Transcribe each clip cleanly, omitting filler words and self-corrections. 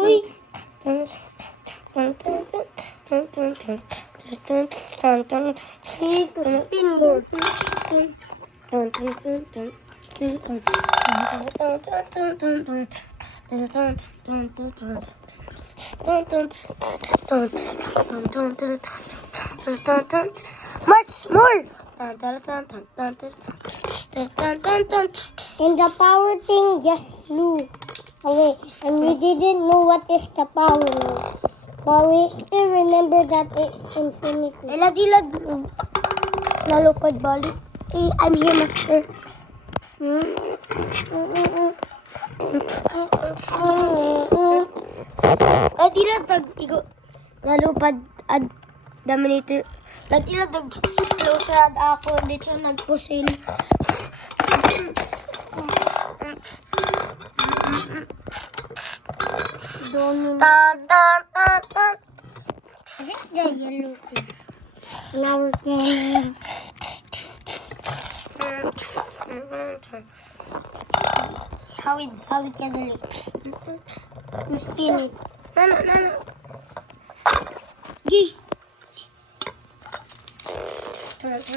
Uy. Need to spin more. Much more. And the power thing just flew away, and we didn't know what is the power now. But we still remember that it's infinity. Dilag. Nalupad balik. Hey, I'm here, master. Dilag igo. Nalupad ad dominator. Dilag closer ad ako. Dito nagpusil. I think the yellow thing. Now we're getting how it can do it. Spin it. No. Gee. Can we get like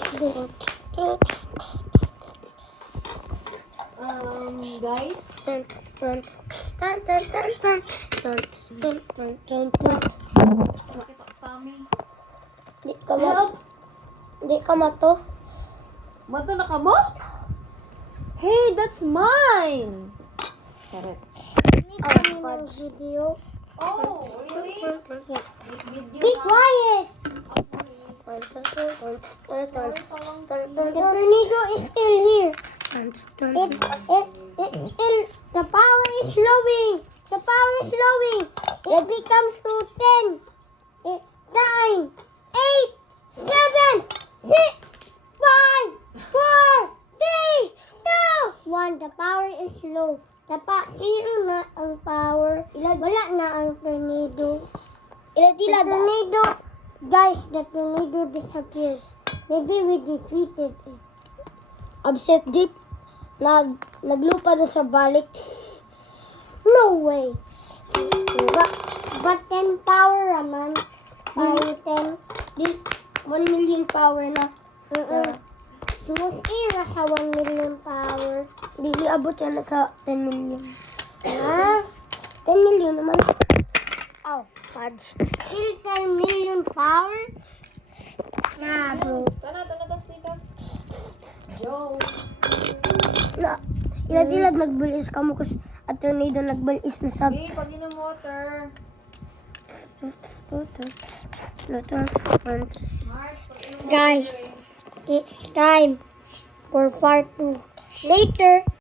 this? Guys. Di ka mato. Mato na ka mo? Hey, that's mine! Charot. Video. Oh, really? Be quiet! The tornado is still here. It's still, the power is slowing. The power is slowing. It becomes to 10, 9, 8, 7, 6, 5, 4, 3, 2, 1. The power is low. Zero na ang power. Wala na ang tornado. The tornado, guys, the tornado disappeared. Maybe we defeated it. Upset deep. Naglupa na sa balik. No way. But 10 power naman. Power 10. 1 million power na. Sumusira sa 1 million power. Hindi abot yan sa 10 million. Ha? 10 million naman. Oh, fudge. Still 10 million power? Nah, bro. Tana, tas kita. Yo. Ilag nagbulis ka mo kasi at tornado nagbulis na sa... Hey, pag inom water. Guys, it's time for part 2. Later.